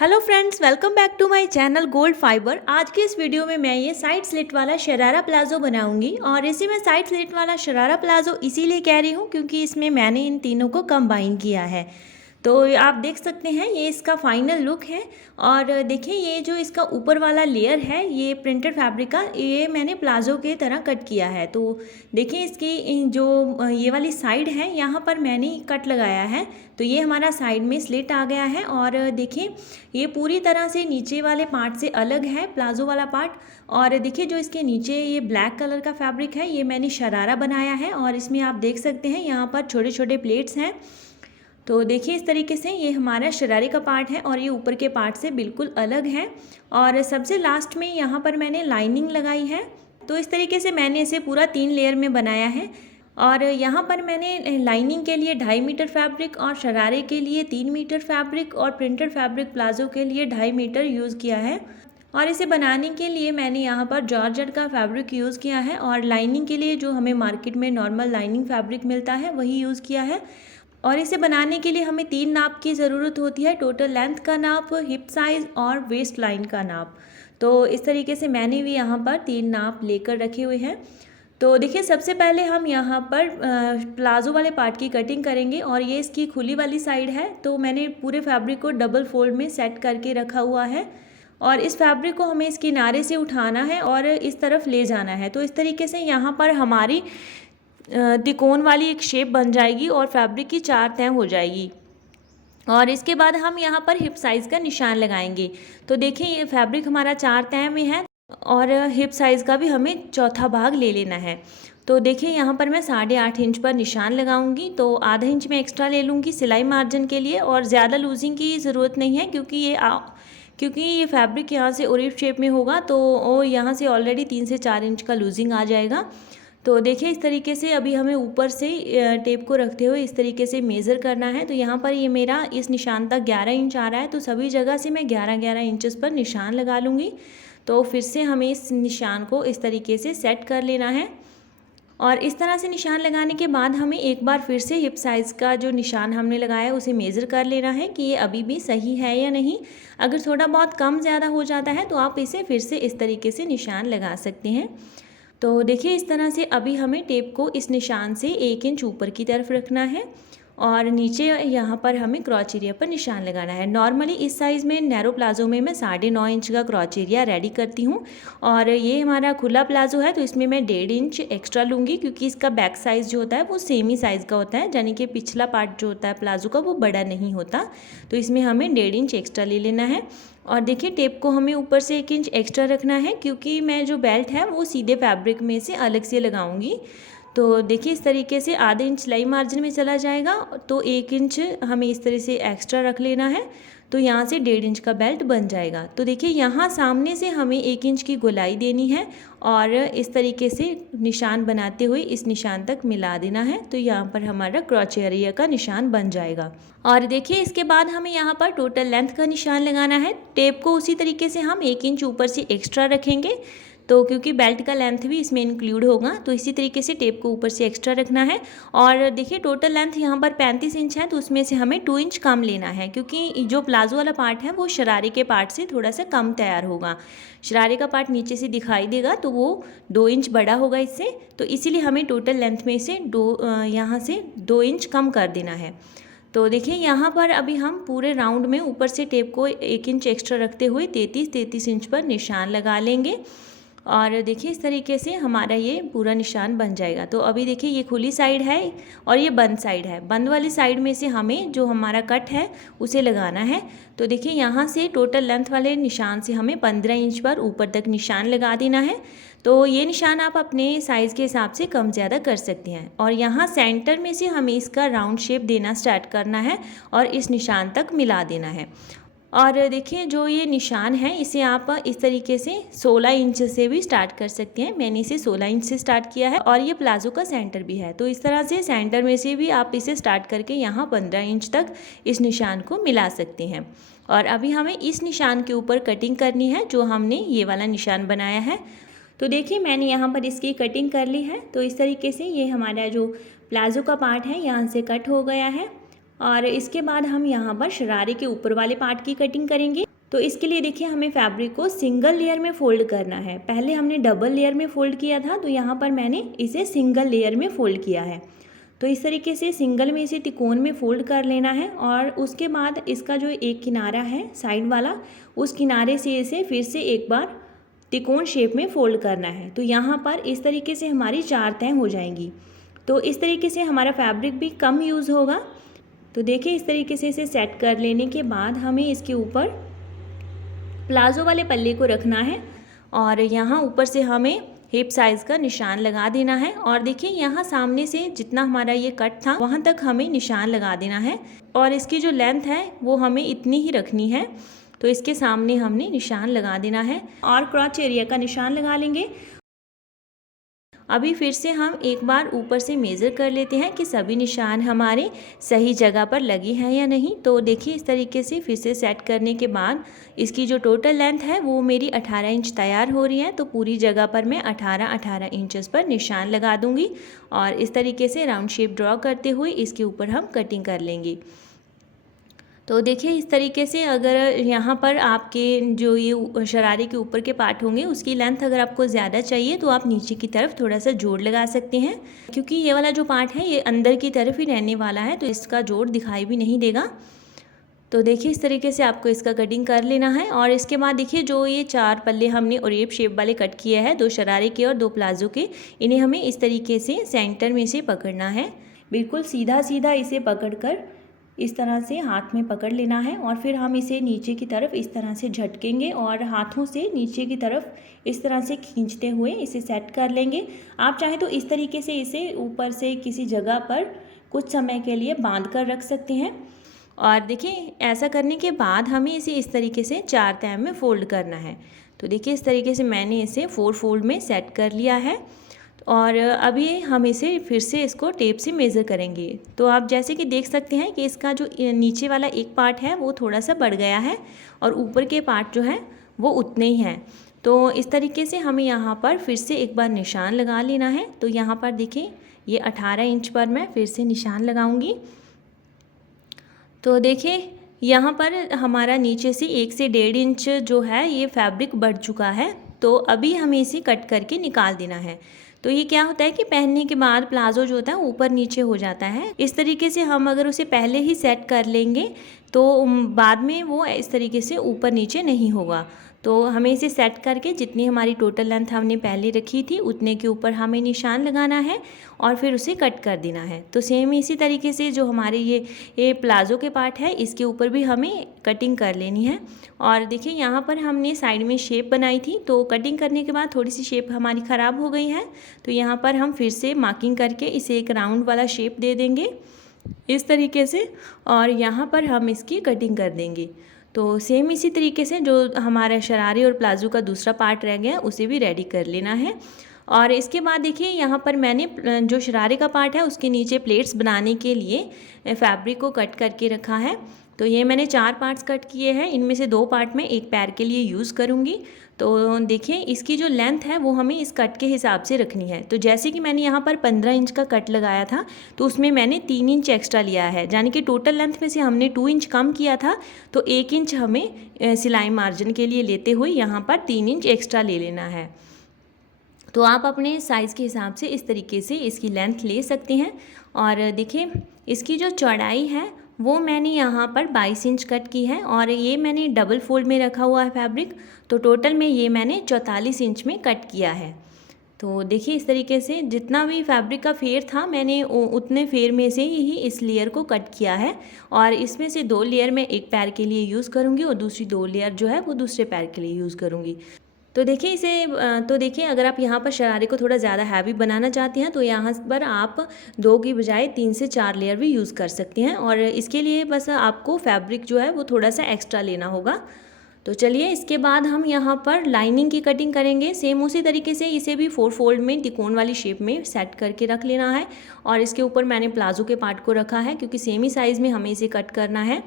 Hello friends, welcome back to my channel Gold Fiber. आज के इस वीडियो में मैं ये साइड स्लिट वाला शरारा प्लाजो बनाऊंगी। और इसी में साइड स्लिट वाला शरारा प्लाजो इसीलिए कह रही हूँ क्योंकि इसमें मैंने इन तीनों को कंबाइन किया है। तो आप देख सकते हैं ये इसका फाइनल लुक है। और देखिए ये जो इसका ऊपर वाला लेयर है ये प्रिंटेड फैब्रिक का, ये मैंने प्लाजो के तरह कट किया है। तो देखिए इसकी जो ये वाली साइड है यहाँ पर मैंने कट लगाया है, तो ये हमारा साइड में स्लिट आ गया है। और देखिए ये पूरी तरह से नीचे वाले पार्ट से अलग है प्लाजो वाला पार्ट। और देखिए जो इसके नीचे ये ब्लैक कलर का फैब्रिक है ये मैंने शरारा बनाया है। और इसमें आप देख सकते हैं यहाँ पर छोटे छोटे प्लेट्स हैं। तो देखिए इस तरीके से ये हमारा शरारे का पार्ट है और ये ऊपर के पार्ट से बिल्कुल अलग है। और सबसे लास्ट में यहाँ पर मैंने लाइनिंग लगाई है। तो इस तरीके से मैंने इसे पूरा 3 लेयर में बनाया है। और यहाँ पर मैंने लाइनिंग के लिए 2.5 मीटर फैब्रिक और शरारे के लिए 3 मीटर फैब्रिक और प्रिंटेड फैब्रिक प्लाजो के लिए 2.5 मीटर यूज़ किया है। और इसे बनाने के लिए मैंने यहाँ पर जॉर्जेट का फैब्रिक यूज़ किया है। और लाइनिंग के लिए जो हमें मार्केट में नॉर्मल लाइनिंग फैब्रिक मिलता है वही यूज़ किया है। और इसे बनाने के लिए हमें 3 नाप की ज़रूरत होती है, टोटल लेंथ का नाप, हिप साइज़ और वेस्ट लाइन का नाप। तो इस तरीके से मैंने भी यहाँ पर 3 नाप लेकर रखे हुए हैं। तो देखिए सबसे पहले हम यहाँ पर प्लाजो वाले पार्ट की कटिंग करेंगे। और ये इसकी खुली वाली साइड है, तो मैंने पूरे फैब्रिक को डबल फोल्ड में सेट करके रखा हुआ है। और इस फैब्रिक को हमें इस किनारे से उठाना है और इस तरफ ले जाना है। तो इस तरीके से यहाँ पर हमारी त्रिकोण वाली एक शेप बन जाएगी और फैब्रिक की 4 तह हो जाएगी। और इसके बाद हम यहाँ पर हिप साइज़ का निशान लगाएंगे। तो देखिए ये फैब्रिक हमारा 4 तह में है और हिप साइज़ का भी हमें चौथा भाग ले लेना है। तो देखिए यहाँ पर मैं 8.5 इंच पर निशान लगाऊंगी। तो आधा इंच में एक्स्ट्रा ले लूँगी सिलाई मार्जिन के लिए। और ज़्यादा लूजिंग की ज़रूरत नहीं है क्योंकि ये फैब्रिक यहाँ से ओरिव शेप में होगा, तो यहाँ से ऑलरेडी 3 से 4 इंच का लूजिंग आ जाएगा। तो देखिए इस तरीके से अभी हमें ऊपर से टेप को रखते हुए इस तरीके से मेज़र करना है। तो यहाँ पर ये मेरा इस निशान तक 11 इंच आ रहा है, तो सभी जगह से मैं 11-11 इंचेस पर निशान लगा लूँगी। तो फिर से हमें इस निशान को इस तरीके से सेट कर लेना है। और इस तरह से निशान लगाने के बाद हमें एक बार फिर से हिप साइज़ का जो निशान हमने लगाया है उसे मेज़र कर लेना है कि ये अभी भी सही है या नहीं। अगर थोड़ा बहुत कम ज़्यादा हो जाता है तो आप इसे फिर से इस तरीके से निशान लगा सकते हैं। तो देखिए इस तरह से अभी हमें टेप को इस निशान से 1 इंच ऊपर की तरफ रखना है और नीचे यहाँ पर हमें क्रॉच एरिया पर निशान लगाना है। नॉर्मली इस साइज़ में नैरो प्लाजो में मैं 9.5 इंच का क्रॉच एरिया रेडी करती हूँ। और ये हमारा खुला प्लाजो है तो इसमें मैं 1.5 इंच एक्स्ट्रा लूँगी क्योंकि इसका बैक साइज़ जो होता है वो सेम ही साइज़ का होता है, यानी कि पिछला पार्ट जो होता है प्लाजो का वो बड़ा नहीं होता। तो इसमें हमें 1.5 इंच एक्स्ट्रा ले लेना है। और देखिए टेप को हमें ऊपर से 1 इंच एक्स्ट्रा रखना है क्योंकि मैं जो बेल्ट है वो सीधे फैब्रिक में से अलग से लगाऊंगी। तो देखिए इस तरीके से आधे इंच सिलाई मार्जिन में चला जाएगा, तो 1 इंच हमें इस तरह से एक्स्ट्रा रख लेना है। तो यहाँ से 1.5 इंच का बेल्ट बन जाएगा। तो देखिए यहाँ सामने से हमें 1 इंच की गोलाई देनी है और इस तरीके से निशान बनाते हुए इस निशान तक मिला देना है। तो यहाँ पर हमारा क्रॉच एरिया का निशान बन जाएगा। और देखिए इसके बाद हमें यहाँ पर टोटल लेंथ का निशान लगाना है। टेप को उसी तरीके से हम 1 इंच ऊपर से एक्स्ट्रा रखेंगे, तो क्योंकि बेल्ट का लेंथ भी इसमें इंक्लूड होगा, तो इसी तरीके से टेप को ऊपर से एक्स्ट्रा रखना है। और देखिए टोटल लेंथ यहाँ पर 35 इंच है, तो उसमें से हमें 2 इंच कम लेना है क्योंकि जो प्लाजो वाला पार्ट है वो शरारे के पार्ट से थोड़ा सा कम तैयार होगा। शरारे का पार्ट नीचे से दिखाई देगा तो वो 2 इंच बड़ा होगा इससे, तो इसीलिए हमें टोटल लेंथ में से यहाँ से 2 इंच कम कर देना है। तो देखिए यहाँ पर अभी हम पूरे राउंड में ऊपर से टेप को 1 इंच एक्स्ट्रा रखते हुए 33 इंच पर निशान लगा लेंगे। और देखिए इस तरीके से हमारा ये पूरा निशान बन जाएगा। तो अभी देखिए ये खुली साइड है और ये बंद साइड है। बंद वाली साइड में से हमें जो हमारा कट है उसे लगाना है। तो देखिए यहाँ से टोटल लेंथ वाले निशान से हमें 15 इंच पर ऊपर तक निशान लगा देना है। तो ये निशान आप अपने साइज़ के हिसाब से कम ज़्यादा कर सकते हैं। और यहाँ सेंटर में से हमें इसका राउंड शेप देना स्टार्ट करना है और इस निशान तक मिला देना है। और देखिए जो ये निशान है इसे आप इस तरीके से 16 इंच से भी स्टार्ट कर सकते हैं। मैंने इसे 16 इंच से स्टार्ट किया है और ये प्लाजो का सेंटर भी है, तो इस तरह से सेंटर में से भी आप इसे स्टार्ट करके यहाँ 15 इंच तक इस निशान को मिला सकते हैं। और अभी हमें इस निशान के ऊपर कटिंग करनी है जो हमने ये वाला निशान बनाया है। तो देखिए मैंने यहाँ पर इसकी कटिंग कर ली है। तो इस तरीके से ये हमारा जो प्लाजो का पार्ट है यहाँ से कट हो गया है। और इसके बाद हम यहाँ पर शरारे के ऊपर वाले पार्ट की कटिंग करेंगे। तो इसके लिए देखिए हमें फैब्रिक को सिंगल लेयर में फ़ोल्ड करना है। पहले हमने डबल लेयर में फ़ोल्ड किया था, तो यहाँ पर मैंने इसे सिंगल लेयर में फ़ोल्ड किया है। तो इस तरीके से सिंगल में इसे त्रिकोण में फ़ोल्ड कर लेना है और उसके बाद इसका जो एक किनारा है साइड वाला, उस किनारे से इसे फिर से एक बार त्रिकोण शेप में फ़ोल्ड करना है। तो यहाँ पर इस तरीके से हमारी 4 तय हो जाएंगी। तो इस तरीके से हमारा फैब्रिक भी कम यूज़ होगा। तो देखिए इस तरीके से इसे सेट कर लेने के बाद हमें इसके ऊपर प्लाज़ो वाले पल्ले को रखना है और यहाँ ऊपर से हमें हिप साइज़ का निशान लगा देना है। और देखिए यहाँ सामने से जितना हमारा ये कट था वहाँ तक हमें निशान लगा देना है और इसकी जो लेंथ है वो हमें इतनी ही रखनी है। तो इसके सामने हमने निशान लगा देना है और क्रॉच एरिया का निशान लगा लेंगे। अभी फिर से हम एक बार ऊपर से मेज़र कर लेते हैं कि सभी निशान हमारे सही जगह पर लगे हैं या नहीं। तो देखिए इस तरीके से फिर से सेट करने के बाद इसकी जो टोटल लेंथ है वो मेरी 18 इंच तैयार हो रही है। तो पूरी जगह पर मैं 18 इंचेस पर निशान लगा दूंगी और इस तरीके से राउंड शेप ड्रॉ करते हुए इसके ऊपर हम कटिंग कर लेंगे। तो देखिए इस तरीके से अगर यहाँ पर आपके जो ये शरारे के ऊपर के पार्ट होंगे उसकी लेंथ अगर आपको ज़्यादा चाहिए तो आप नीचे की तरफ थोड़ा सा जोड़ लगा सकते हैं, क्योंकि ये वाला जो पार्ट है ये अंदर की तरफ ही रहने वाला है तो इसका जोड़ दिखाई भी नहीं देगा। तो देखिए इस तरीके से आपको इसका कटिंग कर लेना है। और इसके बाद देखिए जो ये 4 पल्ले हमने ओरेप शेप वाले कट किए हैं, 2 शरारे के और 2 प्लाजो के, इन्हें हमें इस तरीके से सेंटर में से पकड़ना है। बिल्कुल सीधा सीधा इसे पकड़कर इस तरह से हाथ में पकड़ लेना है और फिर हम इसे नीचे की तरफ इस तरह से झटकेंगे और हाथों से नीचे की तरफ इस तरह से खींचते हुए इसे सेट कर लेंगे। आप चाहें तो इस तरीके से इसे ऊपर से किसी जगह पर कुछ समय के लिए बांध कर रख सकते हैं। और देखिए ऐसा करने के बाद हमें इसे इस तरीके से 4 तय में फ़ोल्ड करना है। तो देखिए इस तरीके से मैंने इसे 4 फोल्ड में सेट कर लिया है और अभी हम इसे फिर से इसको टेप से मेज़र करेंगे। तो आप जैसे कि देख सकते हैं कि इसका जो नीचे वाला एक पार्ट है वो थोड़ा सा बढ़ गया है और ऊपर के पार्ट जो है वो उतने ही हैं। तो इस तरीके से हमें यहाँ पर फिर से एक बार निशान लगा लेना है। तो यहाँ पर देखिए ये 18 इंच पर मैं फिर से निशान लगाऊंगी। तो देखिए यहाँ पर हमारा नीचे से 1 से 1.5 इंच जो है ये फैब्रिक बढ़ चुका है। तो अभी हमें इसे कट करके निकाल देना है। तो ये क्या होता है कि पहनने के बाद प्लाजो जो होता है ऊपर नीचे हो जाता है। इस तरीके से हम अगर उसे पहले ही सेट कर लेंगे तो बाद में वो इस तरीके से ऊपर नीचे नहीं होगा। तो हमें इसे सेट करके जितनी हमारी टोटल लेंथ हमने पहले रखी थी उतने के ऊपर हमें निशान लगाना है और फिर उसे कट कर देना है। तो सेम इसी तरीके से जो हमारे ये प्लाजो के पार्ट है इसके ऊपर भी हमें कटिंग कर लेनी है। और देखिए यहाँ पर हमने साइड में शेप बनाई थी, तो कटिंग करने के बाद थोड़ी सी शेप हमारी ख़राब हो गई है। तो यहाँ पर हम फिर से मार्किंग करके इसे एक राउंड वाला शेप दे देंगे इस तरीके से और यहाँ पर हम इसकी कटिंग कर देंगे। तो सेम इसी तरीके से जो हमारा शरारे और प्लाजो का दूसरा पार्ट रह गया उसे भी रेडी कर लेना है। और इसके बाद देखिए यहाँ पर मैंने जो शरारे का पार्ट है उसके नीचे प्लेट्स बनाने के लिए फैब्रिक को कट करके रखा है। तो ये मैंने 4 पार्ट्स कट किए हैं, इनमें से 2 पार्ट में एक पैर के लिए यूज़ करूँगी। तो देखिए इसकी जो लेंथ है वो हमें इस कट के हिसाब से रखनी है। तो जैसे कि मैंने यहाँ पर 15 इंच का कट लगाया था तो उसमें मैंने 3 इंच एक्स्ट्रा लिया है, यानी कि टोटल लेंथ में से हमने 2 इंच कम किया था। तो 1 इंच हमें सिलाई मार्जिन के लिए लेते हुए यहाँ पर 3 इंच एक्स्ट्रा ले लेना है। तो आप अपने साइज़ के हिसाब से इस तरीके से इसकी लेंथ ले सकते हैं। और देखिए इसकी जो चौड़ाई है वो मैंने यहाँ पर 22 इंच कट की है और ये मैंने डबल फोल्ड में रखा हुआ है फैब्रिक। तो टोटल में ये मैंने 44 इंच में कट किया है। तो देखिए इस तरीके से जितना भी फैब्रिक का फेयर था मैंने उतने फेयर में से ही इस लेयर को कट किया है। और इसमें से 2 लेयर मैं एक पैर के लिए यूज़ करूँगी और दूसरी 2 लेयर जो है वो दूसरे पैर के लिए यूज़ करूँगी। तो देखिए अगर आप यहाँ पर शरारे को थोड़ा ज़्यादा हैवी बनाना चाहते हैं तो यहाँ पर आप 2 की बजाय 3 से 4 लेयर भी यूज़ कर सकते हैं। और इसके लिए बस आपको फैब्रिक जो है वो थोड़ा सा एक्स्ट्रा लेना होगा। तो चलिए इसके बाद हम यहाँ पर लाइनिंग की कटिंग करेंगे। सेम उसी तरीके से इसे भी 4 फोल्ड में त्रिकोण वाली शेप में सेट करके रख लेना है। और इसके ऊपर मैंने प्लाजो के पार्ट को रखा है क्योंकि सेम ही साइज़ में हमें इसे कट करना है।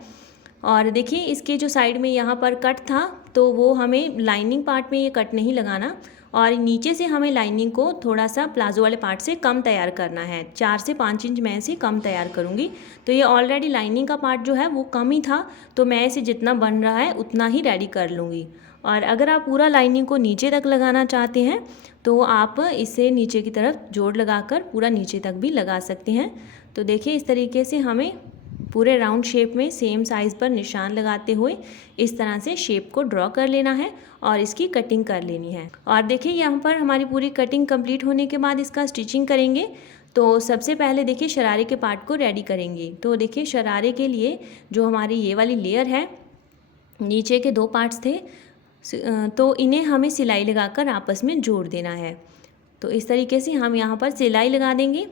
और देखिए इसके जो साइड में यहाँ पर कट था तो वो हमें लाइनिंग पार्ट में ये कट नहीं लगाना और नीचे से हमें लाइनिंग को थोड़ा सा प्लाजो वाले पार्ट से कम तैयार करना है। 4 से 5 इंच मैं इसे कम तैयार करूँगी। तो ये ऑलरेडी लाइनिंग का पार्ट जो है वो कम ही था, तो मैं इसे जितना बन रहा है उतना ही रेडी कर लूँगी। और अगर आप पूरा लाइनिंग को नीचे तक लगाना चाहते हैं तो आप इसे नीचे की तरफ जोड़ लगाकर पूरा नीचे तक भी लगा सकते हैं। तो देखिए इस तरीके से हमें पूरे राउंड शेप में सेम साइज़ पर निशान लगाते हुए इस तरह से शेप को ड्रॉ कर लेना है और इसकी कटिंग कर लेनी है। और देखिए यहाँ पर हमारी पूरी कटिंग कंप्लीट होने के बाद इसका स्टिचिंग करेंगे। तो सबसे पहले देखिए शरारे के पार्ट को रेडी करेंगे। तो देखिए शरारे के लिए जो हमारी ये वाली लेयर है, नीचे के 2 पार्ट्स थे, तो इन्हें हमें सिलाई लगाकर आपस में जोड़ देना है। तो इस तरीके से हम यहाँ पर सिलाई लगा देंगे।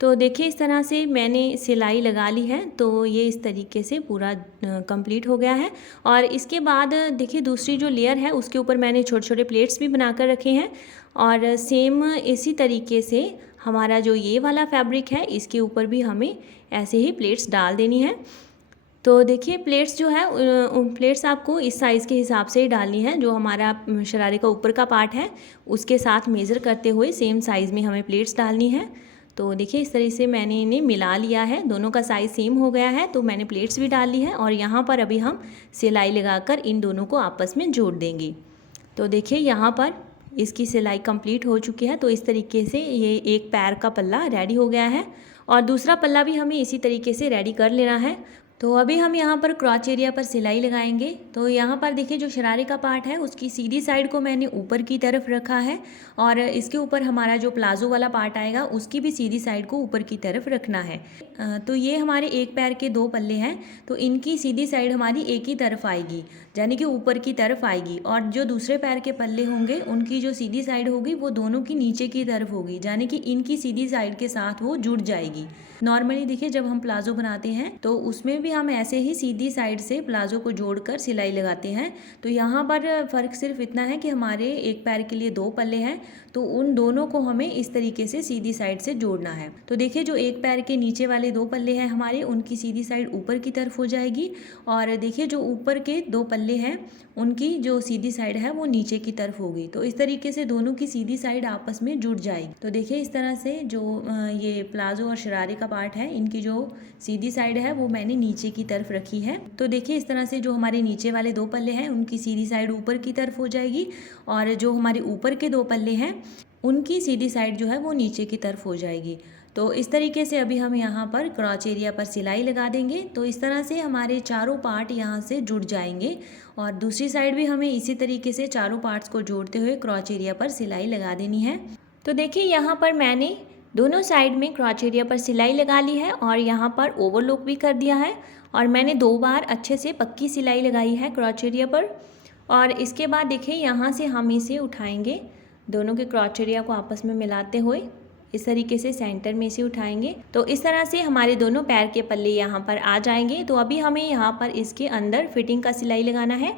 तो देखिए इस तरह से मैंने सिलाई लगा ली है। तो ये इस तरीके से पूरा कंप्लीट हो गया है। और इसके बाद देखिए दूसरी जो लेयर है उसके ऊपर मैंने छोटे छोटे प्लेट्स भी बनाकर रखे हैं। और सेम इसी तरीके से हमारा जो ये वाला फैब्रिक है इसके ऊपर भी हमें ऐसे ही प्लेट्स डाल देनी है। तो देखिए प्लेट्स जो है प्लेट्स आपको इस साइज़ के हिसाब से ही डालनी है। जो हमारा शरारे का ऊपर का पार्ट है उसके साथ मेज़र करते हुए सेम साइज़ में हमें प्लेट्स डालनी है। तो देखिए इस तरह से मैंने इन्हें मिला लिया है, दोनों का साइज़ सेम हो गया है। तो मैंने प्लेट्स भी डाल ली है और यहाँ पर अभी हम सिलाई लगाकर इन दोनों को आपस में जोड़ देंगे। तो देखिए यहाँ पर इसकी सिलाई कंप्लीट हो चुकी है। तो इस तरीके से ये एक पैर का पल्ला रेडी हो गया है और दूसरा पल्ला भी हमें इसी तरीके से रेडी कर लेना है। तो अभी हम यहाँ पर क्रॉच एरिया पर सिलाई लगाएंगे। तो यहाँ पर देखिए जो शरारे का पार्ट है उसकी सीधी साइड को मैंने ऊपर की तरफ रखा है और इसके ऊपर हमारा जो प्लाजो वाला पार्ट आएगा उसकी भी सीधी साइड को ऊपर की तरफ रखना है। तो ये हमारे एक पैर के 2 पल्ले हैं, तो इनकी सीधी साइड हमारी एक ही तरफ आएगी, यानी कि ऊपर की तरफ आएगी। और जो दूसरे पैर के पल्ले होंगे उनकी जो सीधी साइड होगी वो दोनों की नीचे की तरफ होगी, यानी कि इनकी सीधी साइड के साथ वो जुड़ जाएगी। नॉर्मली देखिए जब हम प्लाजो बनाते हैं तो उसमें भी हम ऐसे ही सीधी साइड से प्लाजो को जोड़कर सिलाई लगाते हैं। तो यहाँ पर फ़र्क सिर्फ इतना है कि हमारे एक पैर के लिए 2 पल्ले हैं, तो उन दोनों को हमें इस तरीके से सीधी साइड से जोड़ना है। तो देखिए जो एक पैर के नीचे वाले 2 पल्ले हैं हमारे, उनकी सीधी साइड ऊपर की तरफ हो जाएगी। और देखिए जो ऊपर के 2 पल्ले हैं उनकी जो सीधी साइड है वो नीचे की तरफ होगी। तो इस तरीके से दोनों की सीधी साइड आपस में जुड़ जाएगी। तो देखिए इस तरह से जो ये प्लाजो और शरारे का पार्ट है इनकी जो सीधी साइड है वो मैंने नीचे की तरफ रखी है। तो देखिए इस तरह से जो हमारे नीचे वाले 2 पल्ले हैं उनकी सीधी साइड ऊपर की तरफ हो जाएगी और जो हमारे ऊपर के 2 पल्ले हैं उनकी सीधी साइड जो है वो नीचे की तरफ हो जाएगी। तो इस तरीके से अभी हम यहाँ पर क्रॉच एरिया पर सिलाई लगा देंगे। तो इस तरह से हमारे चारों पार्ट यहाँ से जुड़ जाएंगे और दूसरी साइड भी हमें इसी तरीके से चारों पार्ट्स को जोड़ते हुए क्रॉच एरिया पर सिलाई लगा देनी है। तो देखिए यहाँ पर मैंने दोनों साइड में क्रॉच एरिया पर सिलाई लगा ली है और यहाँ पर ओवरलॉक भी कर दिया है और मैंने 2 बार अच्छे से पक्की सिलाई लगाई है क्रॉच एरिया पर। और इसके बाद देखिए यहाँ से हम इसे उठाएंगे, दोनों के क्रॉच एरिया को आपस में मिलाते हुए इस तरीके से सेंटर में से उठाएंगे। तो इस तरह से हमारे दोनों पैर के पल्ले यहाँ पर आ जाएंगे। तो अभी हमें यहाँ पर इसके अंदर फिटिंग का सिलाई लगाना है।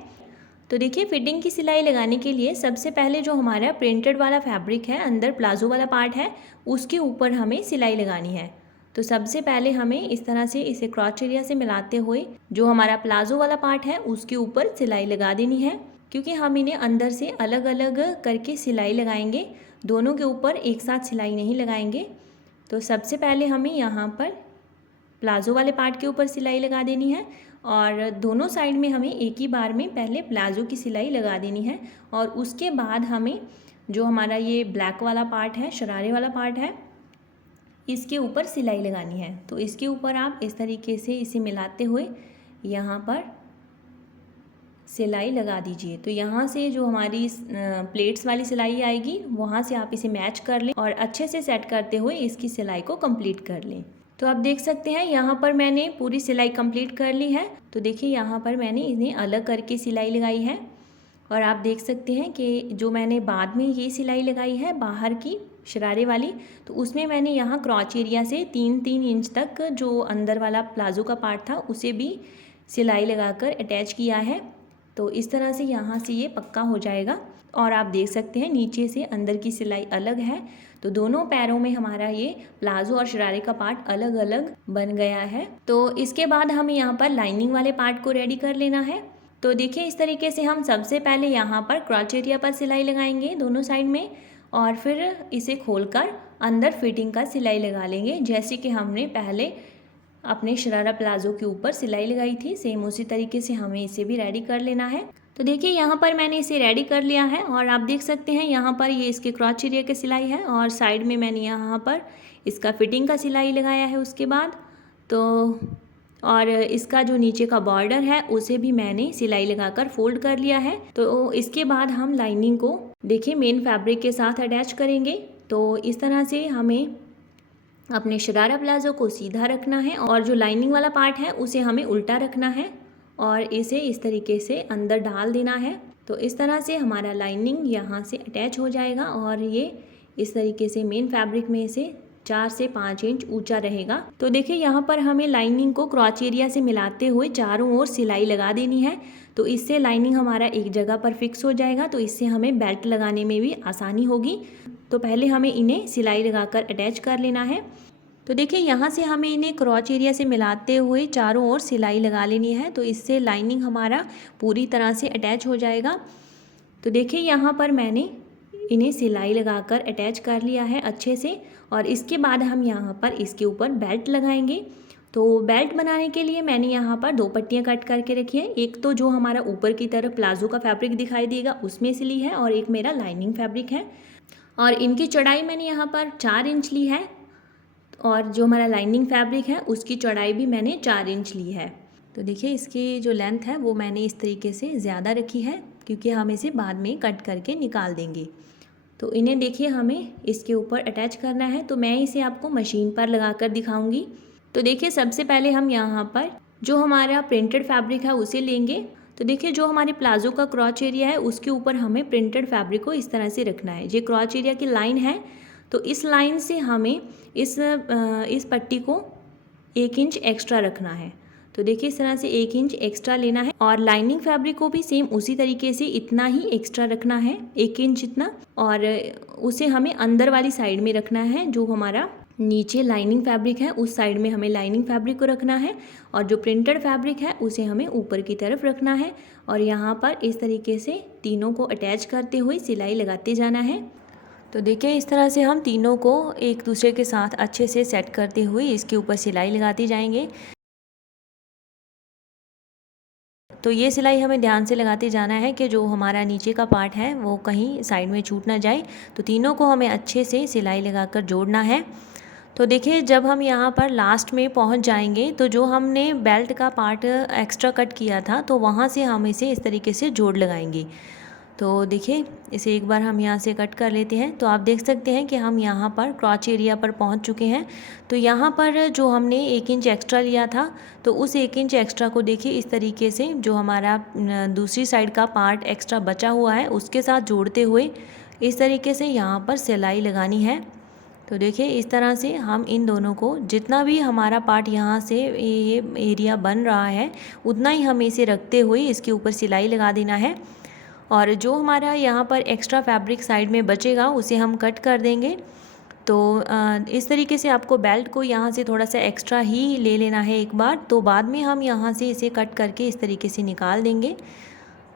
तो देखिए फिटिंग की सिलाई लगाने के लिए सबसे पहले जो हमारा प्रिंटेड वाला फैब्रिक है, अंदर प्लाजो वाला पार्ट है, उसके ऊपर हमें सिलाई लगानी है। तो सबसे पहले हमें इस तरह से इसे क्रॉच एरिया से मिलाते हुए जो हमारा प्लाजो वाला पार्ट है उसके ऊपर सिलाई लगा देनी है, क्योंकि हम इन्हें अंदर से अलग अलग करके सिलाई लगाएंगे, दोनों के ऊपर एक साथ सिलाई नहीं लगाएंगे। तो सबसे पहले हमें यहाँ पर प्लाजो वाले पार्ट के ऊपर सिलाई लगा देनी है और दोनों साइड में हमें एक ही बार में पहले प्लाजो की सिलाई लगा देनी है और उसके बाद हमें जो हमारा ये ब्लैक वाला पार्ट है, शरारे वाला पार्ट है, इसके ऊपर सिलाई लगानी है। तो इसके ऊपर आप इस तरीके से इसे मिलाते हुए यहाँ पर सिलाई लगा दीजिए। तो यहाँ से जो हमारी प्लेट्स वाली सिलाई आएगी वहाँ से आप इसे मैच कर लें और अच्छे से सेट करते हुए इसकी सिलाई को कंप्लीट कर लें। तो आप देख सकते हैं यहाँ पर मैंने पूरी सिलाई कंप्लीट कर ली है। तो देखिए यहाँ पर मैंने इन्हें अलग करके सिलाई लगाई है और आप देख सकते हैं कि जो मैंने बाद में ये सिलाई लगाई है बाहर की शरारे वाली, तो उसमें मैंने यहाँ क्रॉच एरिया से 3-3 इंच तक जो अंदर वाला प्लाजो का पार्ट था उसे भी सिलाई लगाकर अटैच किया है। तो इस तरह से यहाँ से ये पक्का हो जाएगा और आप देख सकते हैं नीचे से अंदर की सिलाई अलग है। तो दोनों पैरों में हमारा ये प्लाजो और शरारे का पार्ट अलग अलग बन गया है। तो इसके बाद हमें यहाँ पर लाइनिंग वाले पार्ट को रेडी कर लेना है। तो देखिए इस तरीके से हम सबसे पहले यहाँ पर क्रॉच एरिया पर सिलाई लगाएंगे दोनों साइड में, और फिर इसे खोलकर अंदर फिटिंग का सिलाई लगा लेंगे, जैसे कि हमने पहले अपने शरारा प्लाजो के ऊपर सिलाई लगाई थी। सेम उसी तरीके से हमें इसे भी रेडी कर लेना है। तो देखिए यहाँ पर मैंने इसे रेडी कर लिया है, और आप देख सकते हैं यहाँ पर ये इसके क्रॉच एरिया की सिलाई है, और साइड में मैंने यहाँ पर इसका फिटिंग का सिलाई लगाया है उसके बाद। तो और इसका जो नीचे का बॉर्डर है उसे भी मैंने सिलाई लगाकर फोल्ड कर लिया है। तो इसके बाद हम लाइनिंग को देखिए मेन फैब्रिक के साथ अटैच करेंगे। तो इस तरह से हमें अपने शरारा प्लाजो को सीधा रखना है, और जो लाइनिंग वाला पार्ट है उसे हमें उल्टा रखना है, और इसे इस तरीके से अंदर डाल देना है। तो इस तरह से हमारा लाइनिंग यहाँ से अटैच हो जाएगा, और ये इस तरीके से मेन फैब्रिक में से 4 से 5 इंच ऊंचा रहेगा। तो देखिए यहाँ पर हमें लाइनिंग को क्रॉच एरिया से मिलाते हुए चारों ओर सिलाई लगा देनी है। तो इससे लाइनिंग हमारा एक जगह पर फिक्स हो जाएगा, तो इससे हमें बेल्ट लगाने में भी आसानी होगी। तो पहले हमें इन्हें सिलाई लगाकर अटैच कर लेना है। तो देखिए यहाँ से हमें इन्हें क्रॉच एरिया से मिलाते हुए चारों ओर सिलाई लगा लेनी है, तो इससे लाइनिंग हमारा पूरी तरह से अटैच हो जाएगा। तो देखिए यहाँ पर मैंने इन्हें सिलाई लगाकर अटैच कर लिया है अच्छे से, और इसके बाद हम यहाँ पर इसके ऊपर बेल्ट लगाएंगे। तो बेल्ट बनाने के लिए मैंने यहाँ पर 2 पट्टियाँ कट करके रखी है। एक तो जो हमारा ऊपर की तरफ प्लाजो का फैब्रिक दिखाई देगा उसमें से ली है, और एक मेरा लाइनिंग फैब्रिक है, और इनकी चौड़ाई मैंने यहाँ पर 4 इंच ली है, और जो हमारा लाइनिंग फैब्रिक है उसकी चौड़ाई भी मैंने 4 इंच ली है। तो देखिए इसकी जो लेंथ है वो मैंने इस तरीके से ज़्यादा रखी है, क्योंकि हम इसे बाद में कट करके निकाल देंगे। तो इन्हें देखिए हमें इसके ऊपर अटैच करना है। तो मैं इसे आपको मशीन पर लगा कर दिखाऊंगी। तो देखिए सबसे पहले हम यहाँ पर जो हमारा प्रिंटेड फैब्रिक है उसे लेंगे। तो देखिए जो हमारे प्लाजो का क्रॉच एरिया है उसके ऊपर हमें प्रिंटेड फैब्रिक को इस तरह से रखना है। ये क्रॉच एरिया की लाइन है, तो इस लाइन से हमें इस पट्टी को 1 इंच एक्स्ट्रा रखना है। तो देखिए इस तरह से 1 इंच एक्स्ट्रा लेना है, और लाइनिंग फैब्रिक को भी सेम उसी तरीके से इतना ही एक्स्ट्रा रखना है, 1 इंच इतना, और उसे हमें अंदर वाली साइड में रखना है। जो हमारा नीचे लाइनिंग फैब्रिक है उस साइड में हमें लाइनिंग फैब्रिक को रखना है, और जो प्रिंटेड फैब्रिक है उसे हमें ऊपर की तरफ रखना है, और यहाँ पर इस तरीके से तीनों को अटैच करते हुए सिलाई लगाते जाना है। तो देखिए इस तरह से हम तीनों को एक दूसरे के साथ अच्छे से सेट करते हुए इसके ऊपर सिलाई लगाते जाएंगे। तो ये सिलाई हमें ध्यान से लगाते जाना है कि जो हमारा नीचे का पार्ट है वो कहीं साइड में छूट ना जाए। तो तीनों को हमें अच्छे से सिलाई लगाकर जोड़ना है। तो देखिए जब हम यहाँ पर लास्ट में पहुँच जाएंगे तो जो हमने बेल्ट का पार्ट एक्स्ट्रा कट किया था तो वहाँ से हम इसे इस तरीके से जोड़ लगाएंगे। तो देखिए इसे एक बार हम यहाँ से कट कर लेते हैं। तो आप देख सकते हैं कि हम यहाँ पर क्रॉच एरिया पर पहुँच चुके हैं। तो यहाँ पर जो हमने 1 इंच एक्स्ट्रा लिया था तो उस 1 इंच एक्स्ट्रा को देखिए इस तरीके से जो हमारा दूसरी साइड का पार्ट एक्स्ट्रा बचा हुआ है उसके साथ जोड़ते हुए इस तरीके से यहाँ पर सिलाई लगानी है। तो देखिए इस तरह से हम इन दोनों को जितना भी हमारा पार्ट यहाँ से ये एरिया बन रहा है उतना ही हमें इसे रखते हुए इसके ऊपर सिलाई लगा देना है, और जो हमारा यहाँ पर एक्स्ट्रा फैब्रिक साइड में बचेगा उसे हम कट कर देंगे। तो इस तरीके से आपको बेल्ट को यहाँ से थोड़ा सा एक्स्ट्रा ही ले लेना है एक बार, तो बाद में हम यहाँ से इसे कट करके इस तरीके से निकाल देंगे।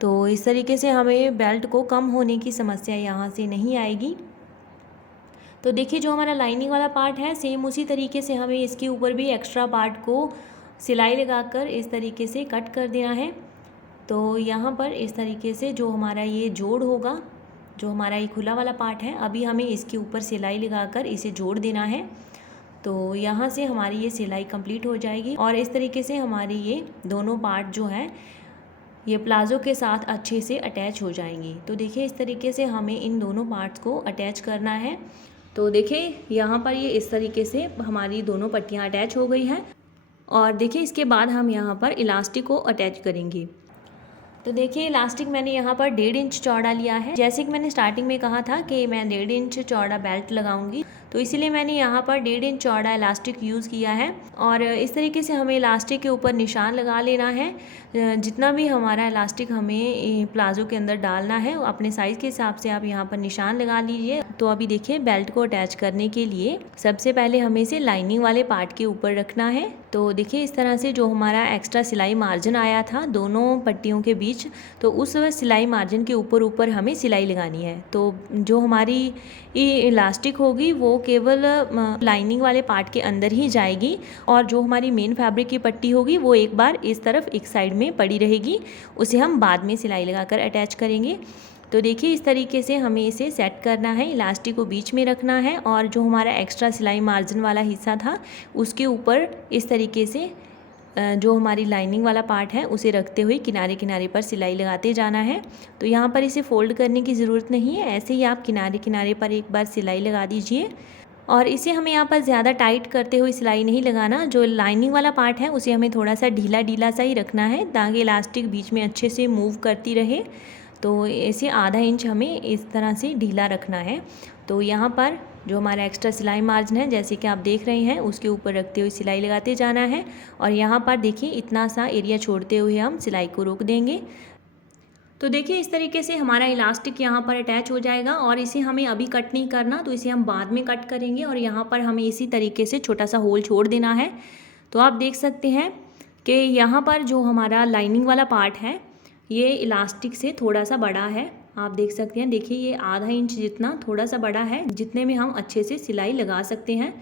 तो इस तरीके से हमें बेल्ट को कम होने की समस्या यहाँ से नहीं आएगी। तो देखिए जो हमारा लाइनिंग वाला पार्ट है सेम उसी तरीके से हमें इसके ऊपर भी एक्स्ट्रा पार्ट को सिलाई लगाकर इस तरीके से कट कर देना है। तो यहाँ पर इस तरीके से जो हमारा ये जोड़ होगा, जो हमारा ये खुला वाला पार्ट है, अभी हमें इसके ऊपर सिलाई लगाकर इसे जोड़ देना है। तो यहाँ से हमारी ये सिलाई कंप्लीट हो जाएगी, और इस तरीके से हमारी ये दोनों पार्ट जो हैं ये प्लाजो के साथ अच्छे से अटैच हो जाएंगी। तो देखिए इस तरीके से हमें इन दोनों पार्ट्स को अटैच करना है। तो देखिए यहाँ पर ये इस तरीके से हमारी दोनों पट्टियाँ अटैच हो गई हैं, और देखिए इसके बाद हम यहाँ पर इलास्टिक को अटैच करेंगे। तो देखिए इलास्टिक मैंने यहाँ पर 1.5 इंच चौड़ा लिया है। जैसे कि मैंने स्टार्टिंग में कहा था कि मैं 1.5 इंच चौड़ा बेल्ट लगाऊंगी, तो इसीलिए मैंने यहाँ पर 1.5 इंच चौड़ा इलास्टिक यूज़ किया है। और इस तरीके से हमें इलास्टिक के ऊपर निशान लगा लेना है। जितना भी हमारा इलास्टिक हमें प्लाजो के अंदर डालना है अपने साइज़ के हिसाब से आप यहाँ पर निशान लगा लीजिए। तो अभी देखिए बेल्ट को अटैच करने के लिए सबसे पहले हमें इसे लाइनिंग वाले पार्ट के ऊपर रखना है। तो देखिए इस तरह से जो हमारा एक्स्ट्रा सिलाई मार्जिन आया था दोनों पट्टियों के बीच, तो उस सिलाई मार्जिन के ऊपर ऊपर हमें सिलाई लगानी है। तो जो हमारी ये इलास्टिक होगी वो केवल लाइनिंग वाले पार्ट के अंदर ही जाएगी, और जो हमारी मेन फैब्रिक की पट्टी होगी वो एक बार इस तरफ एक साइड में पड़ी रहेगी, उसे हम बाद में सिलाई लगाकर अटैच करेंगे। तो देखिए इस तरीके से हमें इसे सेट करना है, इलास्टिक को बीच में रखना है और जो हमारा एक्स्ट्रा सिलाई मार्जिन वाला हिस्सा था उसके ऊपर इस तरीके से जो हमारी लाइनिंग वाला पार्ट है उसे रखते हुए किनारे किनारे पर सिलाई लगाते जाना है। तो यहाँ पर इसे फोल्ड करने की ज़रूरत नहीं है, ऐसे ही आप किनारे किनारे पर एक बार सिलाई लगा दीजिए। और इसे हमें यहाँ पर ज़्यादा टाइट करते हुए सिलाई नहीं लगाना, जो लाइनिंग वाला पार्ट है उसे हमें थोड़ा सा ढीला ढीला सा ही रखना है ताकि इलास्टिक बीच में अच्छे से मूव करती रहे। तो इसे आधा इंच हमें इस तरह से ढीला रखना है। तो यहाँ पर जो हमारा एक्स्ट्रा सिलाई मार्जिन है जैसे कि आप देख रहे हैं उसके ऊपर रखते हुए सिलाई लगाते जाना है, और यहाँ पर देखिए इतना सा एरिया छोड़ते हुए हम सिलाई को रोक देंगे। तो देखिए इस तरीके से हमारा इलास्टिक यहाँ पर अटैच हो जाएगा, और इसे हमें अभी कट नहीं करना, तो इसे हम बाद में कट करेंगे। और यहाँ पर हमें इसी तरीके से छोटा सा होल छोड़ देना है। तो आप देख सकते हैं कि यहाँ पर जो हमारा लाइनिंग वाला पार्ट है ये इलास्टिक से थोड़ा सा बड़ा है, आप देख सकते हैं। देखिए ये आधा इंच जितना थोड़ा सा बड़ा है, जितने में हम अच्छे से सिलाई लगा सकते हैं।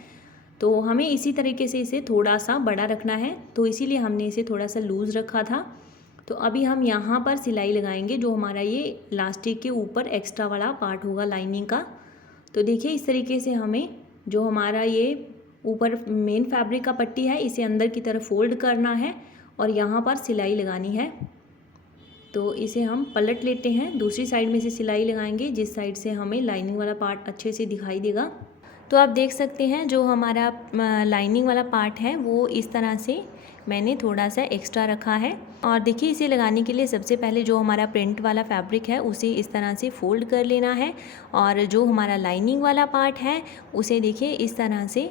तो हमें इसी तरीके से इसे थोड़ा सा बड़ा रखना है, तो इसीलिए हमने इसे थोड़ा सा लूज़ रखा था। तो अभी हम यहाँ पर सिलाई लगाएंगे जो हमारा ये इलास्टिक के ऊपर एक्स्ट्रा वाला पार्ट होगा लाइनिंग का। तो देखिए इस तरीके से हमें जो हमारा ये ऊपर मेन फैब्रिक का पट्टी है इसे अंदर की तरफ फोल्ड करना है और यहाँ पर सिलाई लगानी है। तो इसे हम पलट लेते हैं, दूसरी साइड में से सिलाई लगाएंगे जिस साइड से हमें लाइनिंग वाला पार्ट अच्छे से दिखाई देगा। तो आप देख सकते हैं जो हमारा लाइनिंग वाला पार्ट है वो इस तरह से मैंने थोड़ा सा एक्स्ट्रा रखा है। और देखिए इसे लगाने के लिए सबसे पहले जो हमारा प्रिंट वाला फैब्रिक है उसे इस तरह से फोल्ड कर लेना है, और जो हमारा लाइनिंग वाला पार्ट है उसे देखिए इस तरह से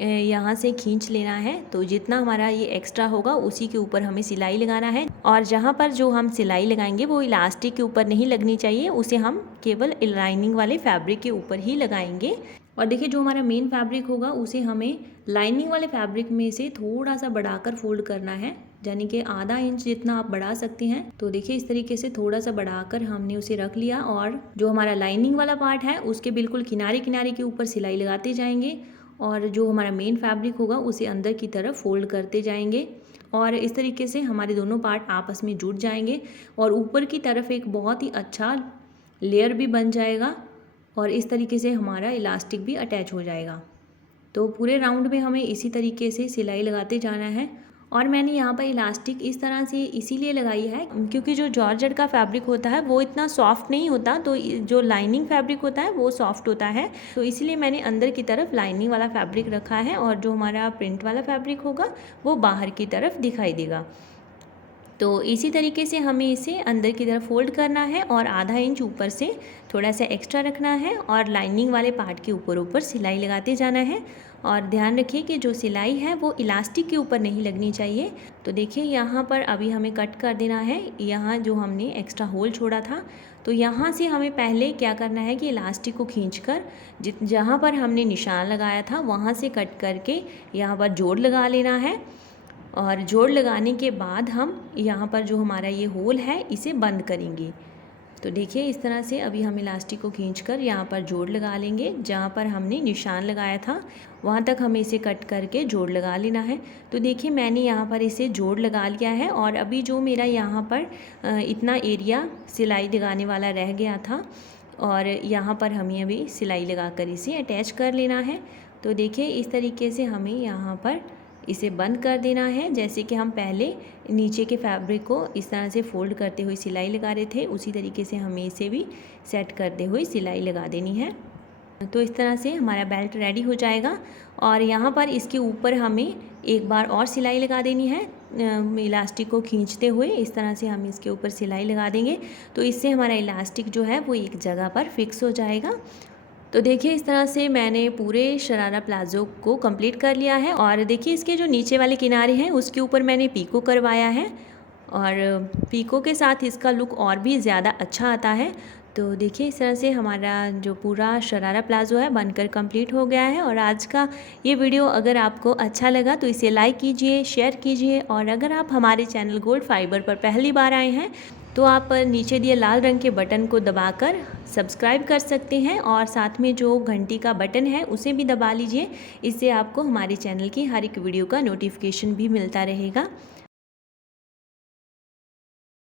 यहाँ से खींच लेना है। तो जितना हमारा ये एक्स्ट्रा होगा उसी के ऊपर हमें सिलाई लगाना है, और जहाँ पर जो हम सिलाई लगाएंगे वो इलास्टिक के ऊपर नहीं लगनी चाहिए, उसे हम केवल लाइनिंग वाले फैब्रिक के ऊपर ही लगाएंगे। और देखिए जो हमारा मेन फैब्रिक होगा उसे हमें लाइनिंग वाले फैब्रिक में से थोड़ा सा बढ़ाकर फोल्ड करना है, यानी कि आधा इंच जितना आप बढ़ा सकते हैं। तो देखिए इस तरीके से थोड़ा सा बढ़ाकर हमने उसे रख लिया, और जो हमारा लाइनिंग वाला पार्ट है उसके बिल्कुल किनारे किनारे के ऊपर सिलाई लगाते जाएंगे, और जो हमारा मेन फैब्रिक होगा उसे अंदर की तरफ फोल्ड करते जाएंगे। और इस तरीके से हमारे दोनों पार्ट आपस में जुड़ जाएंगे और ऊपर की तरफ एक बहुत ही अच्छा लेयर भी बन जाएगा, और इस तरीके से हमारा इलास्टिक भी अटैच हो जाएगा। तो पूरे राउंड में हमें इसी तरीके से सिलाई लगाते जाना है। और मैंने यहाँ पर इलास्टिक इस तरह से इसीलिए लगाई है क्योंकि जो जॉर्जेट का फैब्रिक होता है वो इतना सॉफ्ट नहीं होता, तो जो लाइनिंग फैब्रिक होता है वो सॉफ्ट होता है। तो इसलिए मैंने अंदर की तरफ लाइनिंग वाला फैब्रिक रखा है, और जो हमारा प्रिंट वाला फैब्रिक होगा वो बाहर की तरफ दिखाई देगा। तो इसी तरीके से हमें इसे अंदर की तरफ फोल्ड करना है और आधा इंच ऊपर से थोड़ा सा एक्स्ट्रा रखना है, और लाइनिंग वाले पार्ट के ऊपर ऊपर सिलाई लगाते जाना है। और ध्यान रखिए कि जो सिलाई है वो इलास्टिक के ऊपर नहीं लगनी चाहिए। तो देखिए यहाँ पर अभी हमें कट कर देना है, यहाँ जो हमने एक्स्ट्रा होल छोड़ा था, तो यहाँ से हमें पहले क्या करना है कि इलास्टिक को खींचकर जहाँ पर हमने निशान लगाया था वहाँ से कट करके यहाँ पर जोड़ लगा लेना है। और जोड़ लगाने के बाद हम यहाँ पर जो हमारा ये होल है इसे बंद करेंगे। तो देखिए इस तरह से अभी हम इलास्टिक को खींचकर यहाँ पर जोड़ लगा लेंगे, जहाँ पर हमने निशान लगाया था वहाँ तक हमें इसे कट करके जोड़ लगा लेना है। तो देखिए मैंने यहाँ पर इसे जोड़ लगा लिया है, और अभी जो मेरा यहाँ पर इतना एरिया सिलाई लगाने वाला रह गया था, और यहाँ पर हमें अभी सिलाई लगाकर इसे अटैच कर लेना है। तो देखिए इस तरीके से हमें यहाँ पर इसे बंद कर देना है, जैसे कि हम पहले नीचे के फैब्रिक को इस तरह से फोल्ड करते हुए सिलाई लगा रहे थे, उसी तरीके से हमें इसे भी सेट करते हुए सिलाई लगा देनी है। तो इस तरह से हमारा बेल्ट रेडी हो जाएगा, और यहाँ पर इसके ऊपर हमें एक बार और सिलाई लगा देनी है। इलास्टिक को खींचते हुए इस तरह से हम इसके ऊपर सिलाई लगा देंगे, तो इससे हमारा इलास्टिक जो है वो एक जगह पर फिक्स हो जाएगा। तो देखिए इस तरह से मैंने पूरे शरारा प्लाज़ो को कंप्लीट कर लिया है, और देखिए इसके जो नीचे वाले किनारे हैं उसके ऊपर मैंने पीको करवाया है, और पीको के साथ इसका लुक और भी ज़्यादा अच्छा आता है। तो देखिए इस तरह से हमारा जो पूरा शरारा प्लाज़ो है बनकर कंप्लीट हो गया है। और आज का ये वीडियो अगर आपको अच्छा लगा तो इसे लाइक कीजिए, शेयर कीजिए, और अगर आप हमारे चैनल गोल्ड फाइबर पर पहली बार आए हैं तो आप नीचे दिए लाल रंग के बटन को दबाकर सब्सक्राइब कर सकते हैं, और साथ में जो घंटी का बटन है उसे भी दबा लीजिए। इससे आपको हमारे चैनल की हर एक वीडियो का नोटिफिकेशन भी मिलता रहेगा।